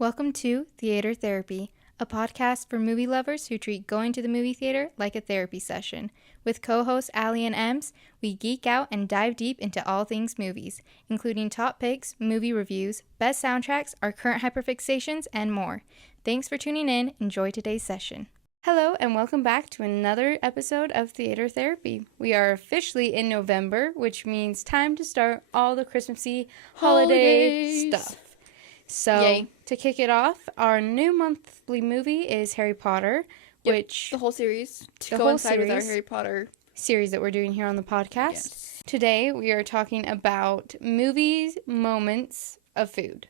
Welcome to Theater Therapy, a podcast for movie lovers who treat going to the movie theater like a therapy session. With co-hosts Allie and Ems, we geek out and dive deep into all things movies, including top picks, movie reviews, best soundtracks, our current hyperfixations, and more. Thanks for tuning in. Enjoy today's session. Hello, and welcome back to another episode of Theater Therapy. We are officially in November, which means time to start all the Christmassy holiday stuff. So, Yay. To kick it off, our new monthly movie is Harry Potter, which... The whole series. To The coincide whole with our series. Harry Potter. series that we're doing here on the podcast. Yes. Today, we are talking about movies, moments of food.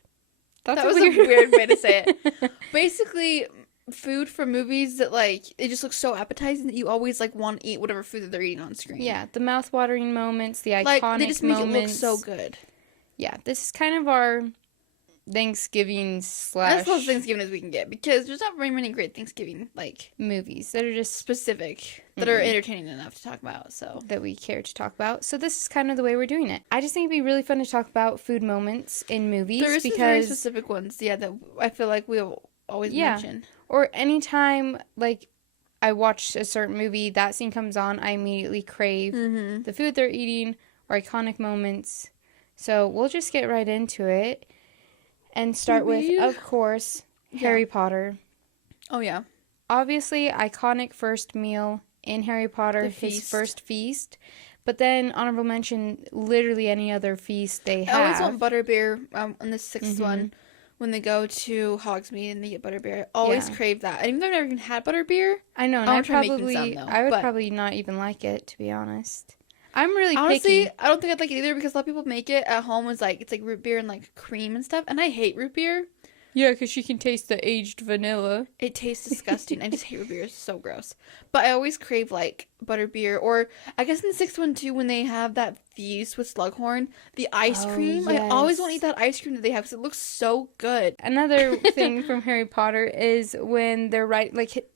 That was a weird way to say it. Basically, food from movies that, it just looks so appetizing that you always, want to eat whatever food that they're eating on screen. Yeah, the mouth-watering moments, the iconic moments. They just make it look so good. Yeah, this is kind of our Thanksgiving As close to Thanksgiving as we can get, because there's not very many great Thanksgiving, movies that are just specific, that are entertaining enough to talk about, so. that we care to talk about. So this is kind of the way we're doing it. I just think it'd be really fun to talk about food moments in movies. There is some because very specific ones, that I feel like we'll always mention. Or anytime, I watch a certain movie, that scene comes on, I immediately crave the food they're eating or iconic moments. So we'll just get right into it and start with, of course, Harry Potter. Oh, yeah. Obviously, iconic first meal in Harry Potter, his first feast. But then, honorable mention, literally any other feast they have. I always want butterbeer on the sixth one. When they go to Hogsmeade and they get butterbeer, I always crave that. And even though I've never even had butterbeer, I know, and I I would try making some, though, would probably not even like it, to be honest. I'm really honestly, picky. I don't think I'd like it either because a lot of people make it at home as it's root beer and cream and stuff, and I hate root beer. Yeah, because you can taste the aged vanilla. It tastes disgusting. I just hate root beer. It's so gross. But I always crave butterbeer, or I guess in the sixth one too, when they have that feast with Slughorn, the ice cream. Yes. I always want to eat that ice cream that they have because it looks so good. Another thing from Harry Potter is when they're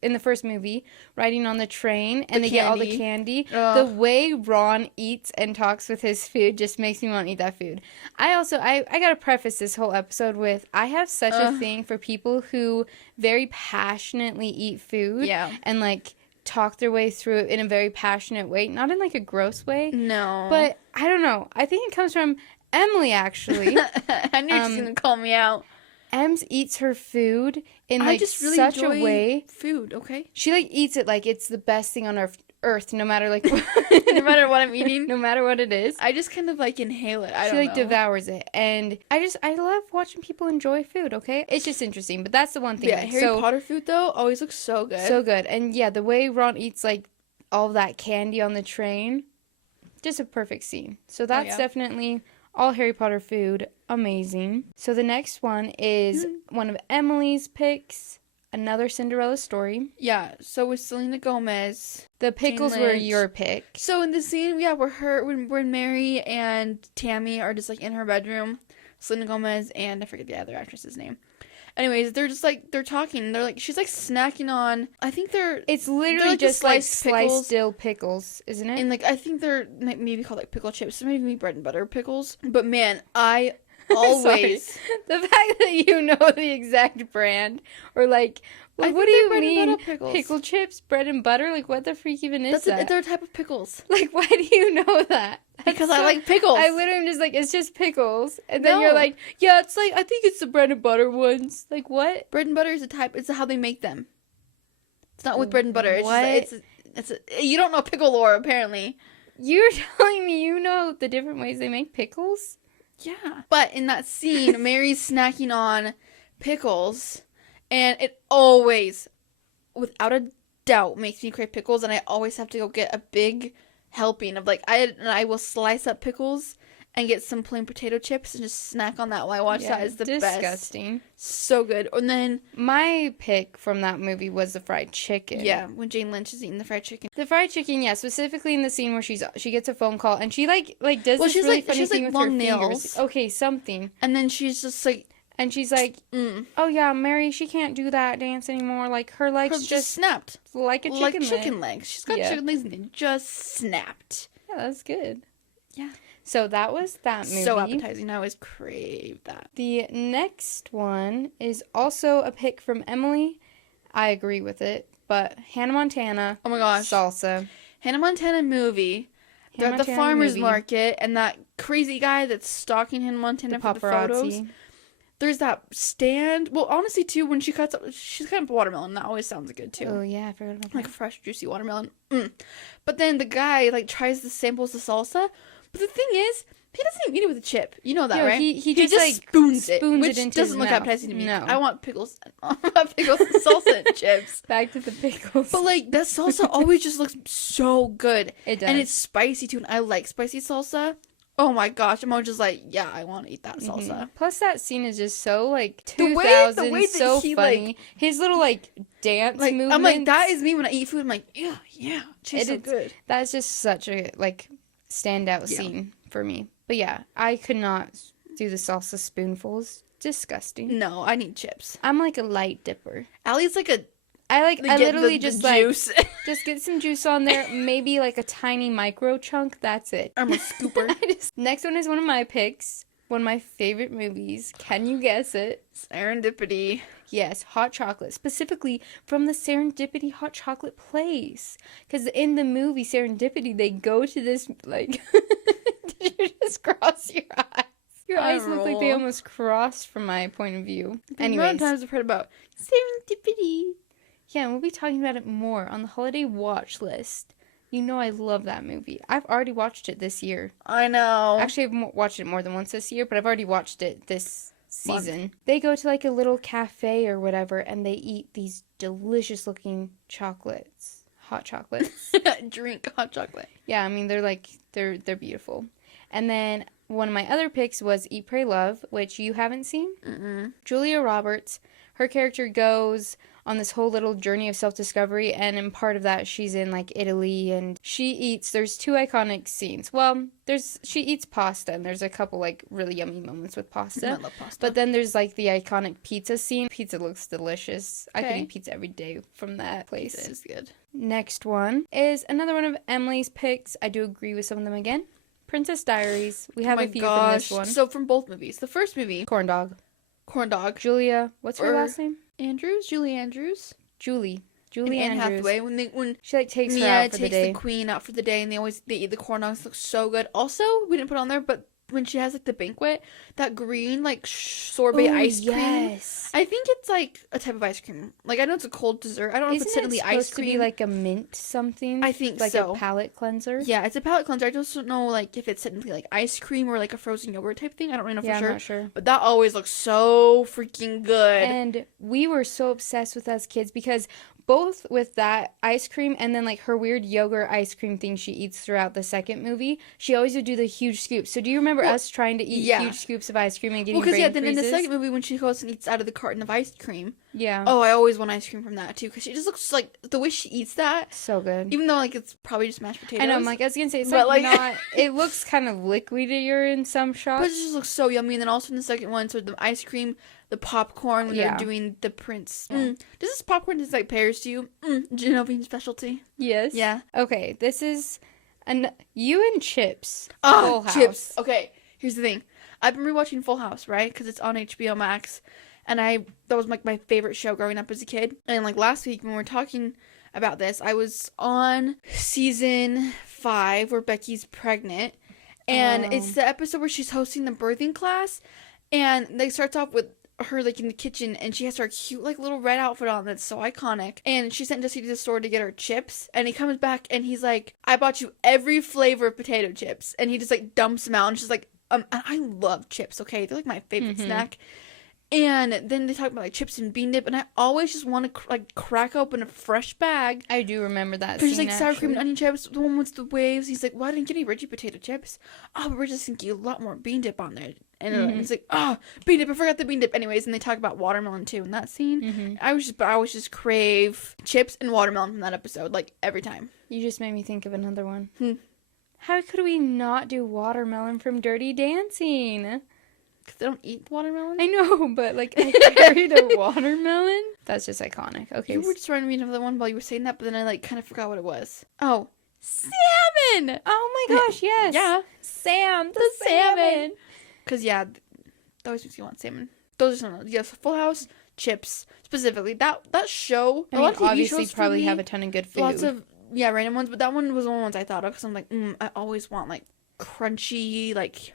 in the first movie, riding on the train and they get all the candy. Ugh. The way Ron eats and talks with his food just makes me want to eat that food. I gotta preface this whole episode with, I have such a thing for people who very passionately eat food. Yeah. And talk their way through it in a very passionate way. Not in a gross way. No. But I don't know. I think it comes from Emily, actually. I knew she was going to call me out. Ems eats her food in I just really such enjoy a way. Food, okay? She eats it like it's the best thing on earth, no matter no matter what I'm eating. no matter what it is. I just kind of inhale it. She know. devours it, and I love watching people enjoy food. Okay, it's just interesting. But that's the one thing. Yeah, Harry Potter food though always looks so good. So good, and yeah, the way Ron eats all that candy on the train, just a perfect scene. So that's definitely all Harry Potter food. Amazing. So the next one is one of Emily's picks. Another Cinderella story. Yeah, so with Selena Gomez. The pickles were your pick. So in the scene, when Mary and Tammy are just in her bedroom, Selena Gomez and I forget the other actress's name. Anyways, they're just they're talking. They're she's snacking on. I think It's literally just sliced dill pickles, isn't it? And I think they're maybe called pickle chips. So maybe bread and butter pickles. But man, I always the fact that you know the exact brand or what do you mean pickle chips, bread and butter? What the freak even is that? They're a type of pickles. Why do you know that? Because I like pickles. I literally am just it's just pickles, and then you're yeah, it's I think it's the bread and butter ones. What? Bread and butter is a type. It's how they make them. It's not with bread and butter. It's what? It's you don't know pickle lore apparently. You're telling me you know the different ways they make pickles? Yeah. But in that scene, Mary's snacking on pickles, and it always, without a doubt, makes me crave pickles, and I always have to go get a big helping of I will slice up pickles and get some plain potato chips and just snack on that while I watch that. Is the best. Disgusting. So good. And then my pick from that movie was the fried chicken. Yeah, when Jane Lynch is eating the fried chicken. The fried chicken, yeah, specifically in the scene where she gets a phone call and she does this really funny thing with her fingers. Okay, something. And then she's just and she's oh yeah, Mary, she can't do that dance anymore. Her legs just snapped like a chicken leg. Chicken legs. She's got chicken legs and they just snapped. Yeah, that's good. Yeah. So that was that movie. So appetizing. I always crave that. The next one is also a pick from Emily. I agree with it. But Hannah Montana. Oh my gosh. Salsa. Hannah Montana movie. They're at the farmer's market, and that crazy guy that's stalking Hannah Montana for the photos. There's that stand. Well, honestly, too, when she's cutting up watermelon. That always sounds good, too. Oh, yeah, I forgot about that. Like a fresh, juicy watermelon. But then the guy, like, tries to samples the salsa. But the thing is, he doesn't even eat it with a chip. You know that, right? He just like, spoons it, which into doesn't look appetizing to me. No. I want pickles. I want pickles and salsa and chips. Back to the pickles. But, like, that salsa always just looks so good. It does. And it's spicy, too, and I like spicy salsa. Oh my gosh, I'm always just like, yeah, I want to eat that salsa. Mm-hmm. Plus, that scene is just so, like, 2000, the way so he, funny. Like, his little, like, dance movements. I'm like, that is me when I eat food. I'm like, yeah, it's so good. That's just such a, like, standout scene for me. But yeah, I could not do the salsa spoonfuls. Disgusting. No, I need chips. I'm like a light dipper. Allie's like a... I literally just juice. Like just get some juice on there, maybe like a tiny micro chunk. That's it. I'm a scooper. Next one is one of my picks. One of my favorite movies. Can you guess it? Serendipity. Yes, hot chocolate. Specifically from the Serendipity hot chocolate place. Because in the movie Serendipity, they go to this, like... Did you just cross your eyes? Your eyes look like they almost crossed from my point of view. Anyways. The times I've heard about Serendipity. Yeah, and we'll be talking about it more on the holiday watch list. You know I love that movie. I've already watched it this year. I know. Actually, I've watched it more than once this year, but I've already watched it this season. They go to like a little cafe or whatever, and they eat these delicious-looking chocolates. Hot chocolates. Drink hot chocolate. Yeah, I mean, they're beautiful. And then one of my other picks was Eat, Pray, Love, which you haven't seen. Julia Roberts, her character goes on this whole little journey of self-discovery, and in part of that, she's in, like, Italy, and there's two iconic scenes. Well, she eats pasta, and there's a couple, like, really yummy moments with pasta. I love pasta. But then there's, like, the iconic pizza scene. Pizza looks delicious. Okay. I could eat pizza every day from that place. Pizza is good. Next one is another one of Emily's picks. I do agree with some of them again. Princess Diaries. We have a few from this one. So from both movies. The first movie. Corn dog. Julia. What's her last name? Julie Andrews. Julie and Anne Andrews. Hathaway when she like takes Mia her out for the day. takes the queen out for the day, and they eat the corn dogs. Look so good. Also, we didn't put on there, but when she has like the banquet, that green like sorbet ice cream. Yes. I think it's like a type of ice cream. Like I know it's a cold dessert. I don't know if it's technically ice cream. To be like a mint something. I think like so. Like a palate cleanser. Yeah, it's a palate cleanser. I just don't know like if it's technically like ice cream or like a frozen yogurt type thing. I don't really know for sure. I'm not sure. But that always looks so freaking good. And we were so obsessed with as kids because both with that ice cream and then like her weird yogurt ice cream thing she eats throughout the second movie, she always would do the huge scoops. So do you remember us trying to eat huge scoops of ice cream and getting brain then freezes? in the second movie when she goes and eats out of the carton of ice cream. Yeah. Oh, I always want ice cream from that too because she just looks like the way she eats that. So good. Even though like it's probably just mashed potatoes. I know. I'm like I was gonna say it's like not. It looks kind of liquidier in some shots. But it just looks so yummy. And then also in the second one, so the ice cream, the popcorn when they're doing the prince. Does this popcorn taste like pears to you? Genovese specialty. Yes. Yeah. Okay. This is you and Chips. Oh, Full House. Chips. Okay. Here's the thing. I've been rewatching Full House, right? Because it's on HBO Max, and that was like my favorite show growing up as a kid. And like last week when we were talking about this, I was on season 5 where Becky's pregnant, and it's the episode where she's hosting the birthing class, and they starts off with her like in the kitchen, and she has her cute like little red outfit on that's so iconic, and she sent Jesse to the store to get her chips, and he comes back and he's like, I bought you every flavor of potato chips, and he just like dumps them out, and she's like, and I love chips, okay, they're like my favorite snack. And then they talk about like chips and bean dip, and I always just want to like crack open a fresh bag. I do remember that. There's like sour cream and onion chips, the one with the waves. He's like, "Why didn't you get any Reggie potato chips?" Oh, but we're just thinking a lot more bean dip on there. And it's like, oh, bean dip. I forgot the bean dip. Anyways, and they talk about watermelon too in that scene. I always just crave chips and watermelon from that episode, like every time. You just made me think of another one. How could we not do watermelon from Dirty Dancing? Because they don't eat watermelon? I know, but like I carried a watermelon. That's just iconic. Okay. You were just reminding me of the one while you were saying that, but then I like kind of forgot what it was. Oh, salmon. Oh my gosh, yes. Yeah. Sam, the salmon. Because, yeah, that always makes you want salmon. Those are some of those. Yes, Full House, chips. Specifically, that show. I mean, obviously probably have a ton of good food. Lots of, random ones. But that one was one of the ones I thought of. Because I'm like, I always want, like, crunchy, like,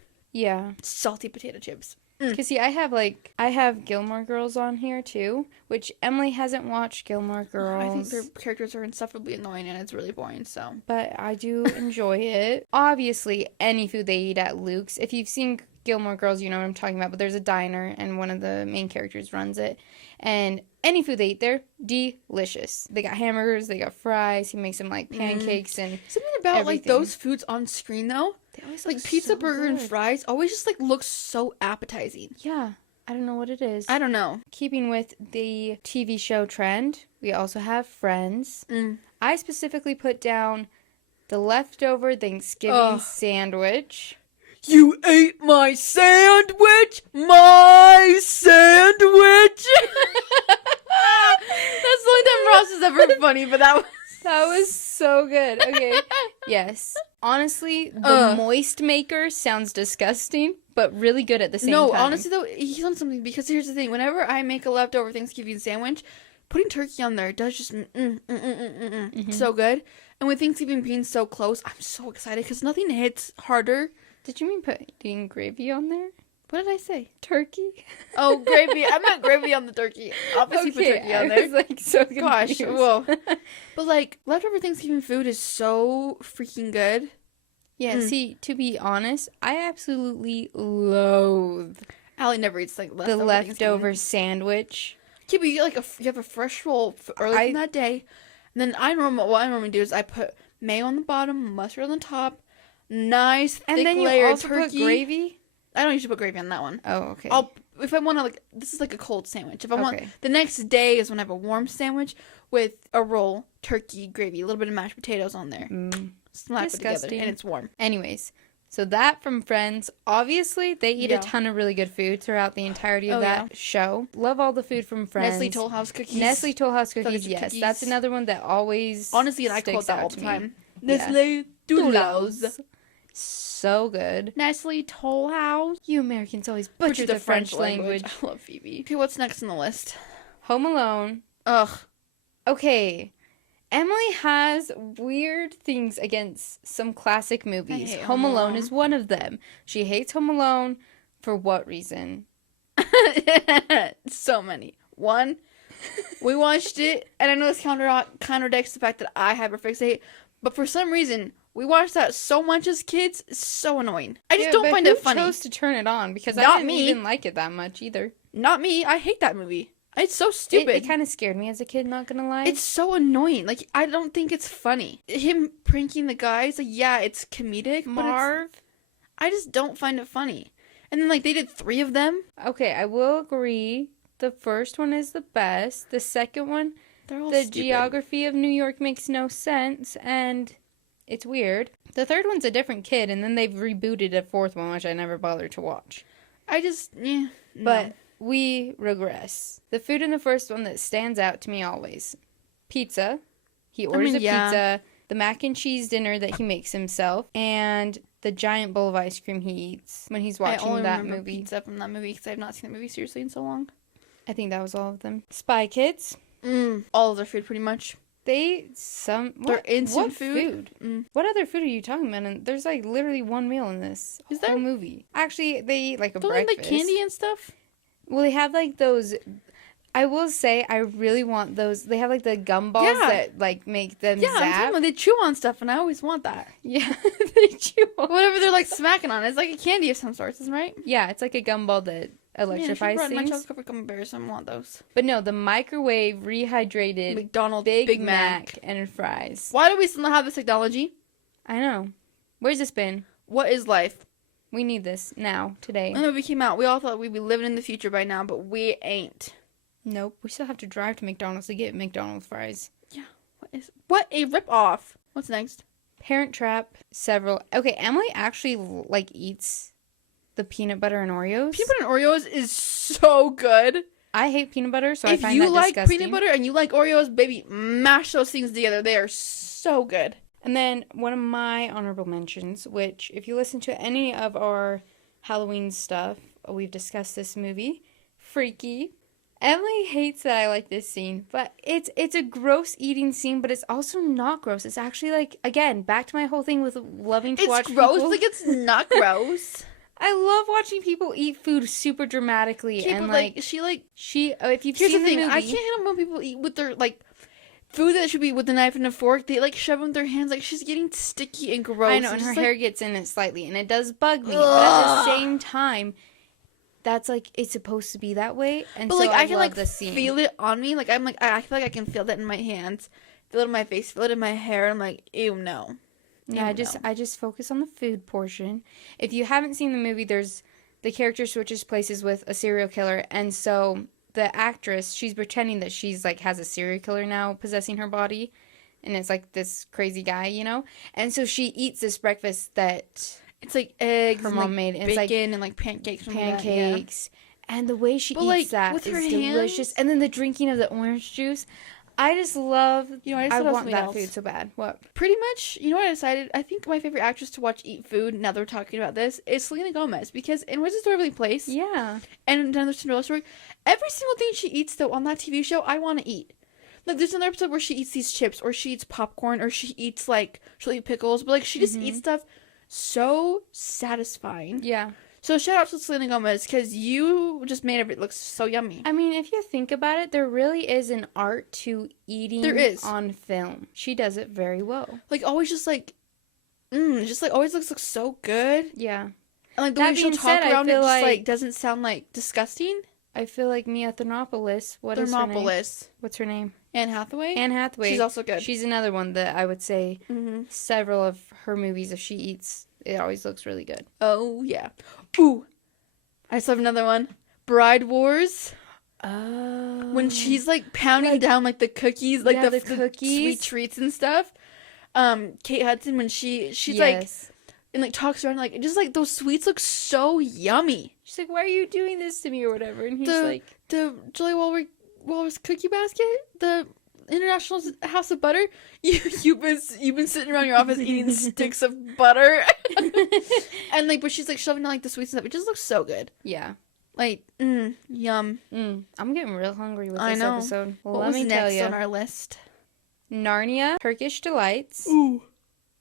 salty potato chips. Because, see, I have Gilmore Girls on here, too, which Emily hasn't watched Gilmore Girls. I think their characters are insufferably annoying, and it's really boring, so. But I do enjoy it. Obviously, any food they eat at Luke's. If you've seen Gilmore Girls, you know what I'm talking about, but there's a diner, and one of the main characters runs it. And any food they eat there, delicious. They got hamburgers, they got fries, he makes them, like, pancakes and something about, everything. like, those foods on screen, though. They always like pizza, burger, and fries always just, like, look so appetizing. Yeah. I don't know what it is. I don't know. Keeping with the TV show trend, we also have Friends. I specifically put down the leftover Thanksgiving sandwich. You ate my sandwich? My sandwich? That's the only time Ross is ever funny, but that was so good. Okay. Yes. Honestly, the moist maker sounds disgusting, but really good at the same time. No, honestly, though, he's on something, because here's the thing. Whenever I make a leftover Thanksgiving sandwich, putting turkey on there does just so good. And with Thanksgiving being so close, I'm so excited, because nothing hits harder. Did you mean putting gravy on there? What did I say? Turkey? Oh, gravy. I meant gravy on the turkey. Obviously put turkey on there. I was, like, so confused. Gosh, whoa. But, like, leftover Thanksgiving food is so freaking good. Yeah, see, to be honest, I absolutely loathe Allie never eats, like, the leftover sandwich. Yeah, but you have a fresh roll early from that day. And then what I normally do is I put mayo on the bottom, mustard on the top, nice thick layer of turkey. And then you also put gravy? I don't usually put gravy on that one. Oh, okay. If I want to, like, this is like a cold sandwich. If I want, the next day is when I have a warm sandwich with a roll, turkey, gravy, a little bit of mashed potatoes on there. Slap it together, and it's warm. Anyways, so that from Friends. Obviously, they eat a ton of really good food throughout the entirety of that show. Love all the food from Friends. Nestle Toll House cookies. Nestle Toll House cookies, yes. That's another one that always honestly, and I quote that all the time. Nestle Toll House. So good. Nestle Toll House. You Americans always butcher the French language. I love Phoebe. Okay, what's next on the list? Home Alone. Ugh. Okay. Emily has weird things against some classic movies. Home Alone is one of them. She hates Home Alone for what reason? So many. One, we watched it, and I know this contradicts the fact that I hyperfixate, but for some reason, we watched that so much as kids. It's so annoying. I just don't find it funny. I chose to turn it on because I didn't even like it that much either. Not me. I hate that movie. It's so stupid. It kind of scared me as a kid, not gonna lie. It's so annoying. Like, I don't think it's funny. Him pranking the guys, like, yeah, it's comedic. Marv. I just don't find it funny. And then, like, they did 3 of them. Okay, I will agree. The first one is the best. The second one, they're all the stupid. geography of New York makes no sense, and it's weird. The third one's a different kid, and then they've rebooted a 4th one, which I never bothered to watch. But we regress. The food in the first one that stands out to me always. Pizza. He orders a pizza. The mac and cheese dinner that he makes himself. And the giant bowl of ice cream he eats when he's watching that movie. Pizza from that movie because I've not seen that movie seriously in so long. I think that was all of them. Spy Kids. All of their food, pretty much. They're instant food. What other food are you talking about? And there's like literally one meal in this whole movie. Actually, they eat like a breakfast. Don't they like candy and stuff? Well, they have like those. I will say, I really want those. They have like the gumballs that like make them zap. I'm talking about they chew on stuff, and I always want that. Yeah, they chew on whatever they're like smacking on. It's like a candy of some sorts, isn't right? Yeah, it's like a gumball that electrifies things. My chocolate covered gummy bears. I want those. But no, the microwave rehydrated McDonald's Big Mac and fries. Why do we still not have this technology? I know. Where's this been? What is life? We need this now, today. When the movie came out, we all thought we'd be living in the future by now, but we ain't. Nope. We still have to drive to McDonald's to get McDonald's fries. Yeah. What a ripoff. What's next? Parent Trap. Several. Okay, Emily actually like eats the peanut butter and Oreos. Peanut butter and Oreos is so good. I hate peanut butter, so I find that disgusting. If you like peanut butter and you like Oreos, baby, mash those things together. They are so good. And then one of my honorable mentions, which if you listen to any of our Halloween stuff, we've discussed this movie, Freaky. Emily hates that I like this scene, but it's a gross eating scene, but it's also not gross. It's actually like, again, back to my whole thing with loving to watch people. It's gross, like it's not gross. I love watching people eat food super dramatically, and if you've seen the movie, I can't handle when people eat with their like food that should be with a knife and a fork. They like shove in their hands, like she's getting sticky and gross. I know, and her hair gets in it slightly, and it does bug me. Ugh. But at the same time, that's like it's supposed to be that way, and but, so like, I can love the scene. Feel it on me. Like I feel like I can feel that in my hands, feel it in my face, feel it in my hair. I'm like, ew, no. Yeah, I just focus on the food portion. If you haven't seen the movie, there's the character switches places with a serial killer, and so the actress, she's pretending that she's like has a serial killer now possessing her body, and it's like this crazy guy, you know? And so she eats this breakfast that it's like eggs her mom made, and it's like and like pancakes. And the way she eats that is delicious. And then the drinking of the orange juice. I just love, I want that food so bad. What? Pretty much, you know what I decided? I think my favorite actress to watch eat food, now that we're talking about this, is Selena Gomez. Because in Where's the Story Really Place? Yeah. And Another Cinderella Story, every single thing she eats, though, on that TV show, I want to eat. Like, there's another episode where she eats these chips, or she eats popcorn, or she eats, like, she'll eat pickles. But, like, she just eats stuff so satisfying. Yeah. So shout out to Selena Gomez, because you just made it look so yummy. I mean, if you think about it, there really is an art to eating on film. She does it very well. Like, always just like, always looks like so good. Yeah. And like, the way she'll talk around it just like doesn't sound like disgusting. I feel like Mia Thermopolis. What's her name? Anne Hathaway? Anne Hathaway. She's also good. She's another one that I would say several of her movies, if she eats, it always looks really good. Oh, yeah. Ooh. I just have another one. Bride Wars. Oh. When she's, like, pounding down, like, the cookies. Like, the cookies. Sweet treats and stuff. Kate Hudson, when she's like... And, like, talks around, like... Just, like, those sweets look so yummy. She's like, why are you doing this to me or whatever? And he's like... The Julia Waller's cookie basket? The... International House of Butter, you've been sitting around your office eating sticks of butter, and like, but she's like shoving down like the sweets and stuff. It just looks so good. Yeah, like yum. I'm getting real hungry with this episode. Well, let me tell you on our list. Narnia, Turkish delights. Ooh,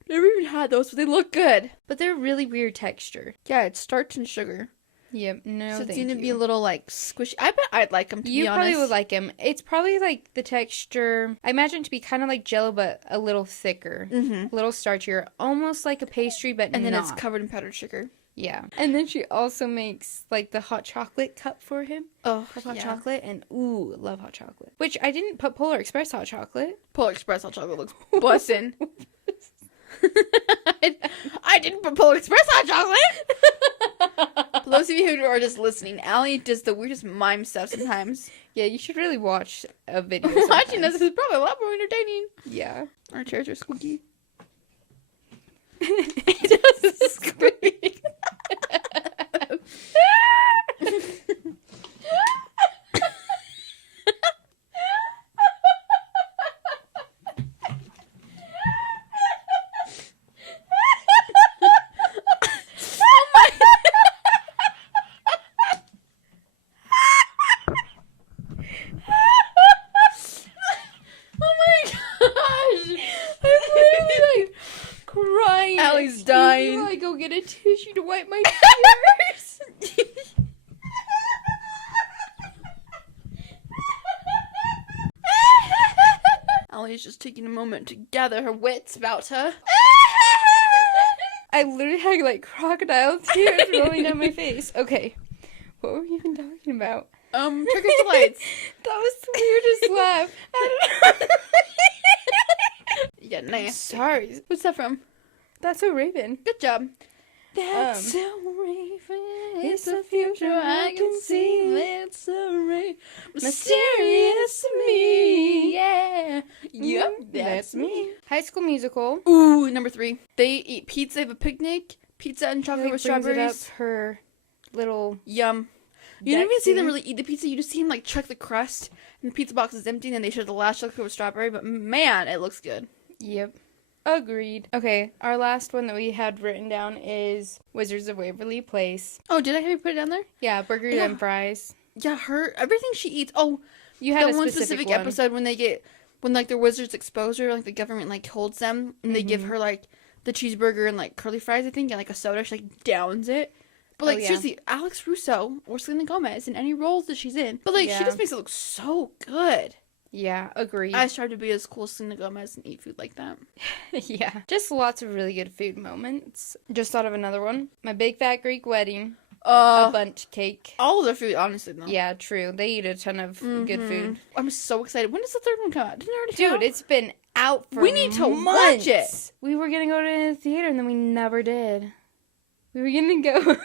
never even had those, but they look good. But they're really weird texture. Yeah, it's starch and sugar. Yep, so it's going to be a little, like, squishy. I bet I'd like them, to be honest. You probably would like them. It's probably, like, the texture... I imagine it to be kind of like Jell-O, but a little thicker. A little starchier. Almost like a pastry, but and then it's covered in powdered sugar. Yeah. And then she also makes, like, the hot chocolate cup for him. Oh, hot chocolate. And, ooh, love hot chocolate. Which I didn't put Polar Express hot chocolate. Polar Express hot chocolate looks bussin'. I didn't put Polar Express hot chocolate. For those of you who are just listening, Allie does the weirdest mime stuff sometimes. Yeah, you should really watch a video. Watching this is probably a lot more entertaining. Yeah. Our chairs are squeaky. It does squeak. Allie's dying. I go get a tissue to wipe my tears. Allie's just taking a moment to gather her wits about her. I literally had like crocodile tears rolling down my face. Okay, what were we even talking about? Turkish delights. That was the weirdest laugh. I don't know. Yeah, nice. Sorry. What's that from? That's a Raven. Good job. That's a raven. It's the future I can see. That's a raven. Mysterious to me. Yeah. Yep, that's me. High School Musical. Ooh, number 3. They eat pizza. They have a picnic. Pizza and chocolate with strawberries. It up her little yum. You don't even see them really eat the pizza. You just see them like chuck the crust, and the pizza box is empty, and then they show the last chocolate with strawberry. But man, it looks good. Yep. Agreed. Okay, our last one that we had written down is Wizards of Waverly Place. Oh, did I have you put it down there? Yeah, burgers and fries. Yeah, everything she eats. Oh, You had that a one specific specific episode when like the wizards expose her, like the government like holds them and they give her like the cheeseburger and like curly fries, I think, and like a soda. She like downs it. But like seriously, Alex Russo or Selena Gomez in any roles that she's in, but like she just makes it look so good. Yeah, agreed. I strive to be as cool as Selena Gomez and eat food like that. Yeah, just lots of really good food moments. Just thought of another one. My Big Fat Greek Wedding. A bundt cake. All of their food, honestly, though. Yeah, true. They eat a ton of good food. I'm so excited. When does the third one come out? Didn't it already come out? Dude, it's been out for We need to months. watch it. We were going to go to the theater, and then we never did. We were going to go.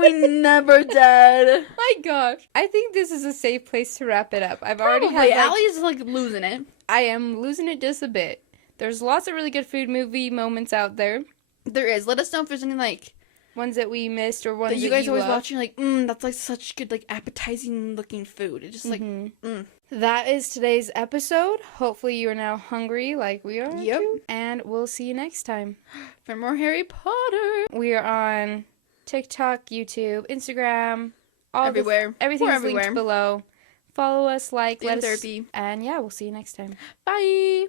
We never did. My gosh. I think this is a safe place to wrap it up. I've already had Probably. Allie's like losing it. I am losing it just a bit. There's lots of really good food movie moments out there. There is. Let us know if there's any like ones that we missed or ones that you guys always love. watching. Like, that's like such good, like appetizing looking food. It just like. That is today's episode. Hopefully you are now hungry like we are. Yep. Too. And we'll see you next time for more Harry Potter. We are on TikTok, YouTube, Instagram, everywhere. Everything's linked below. Follow us, let us, Therapy. and yeah, we'll see you next time. Bye.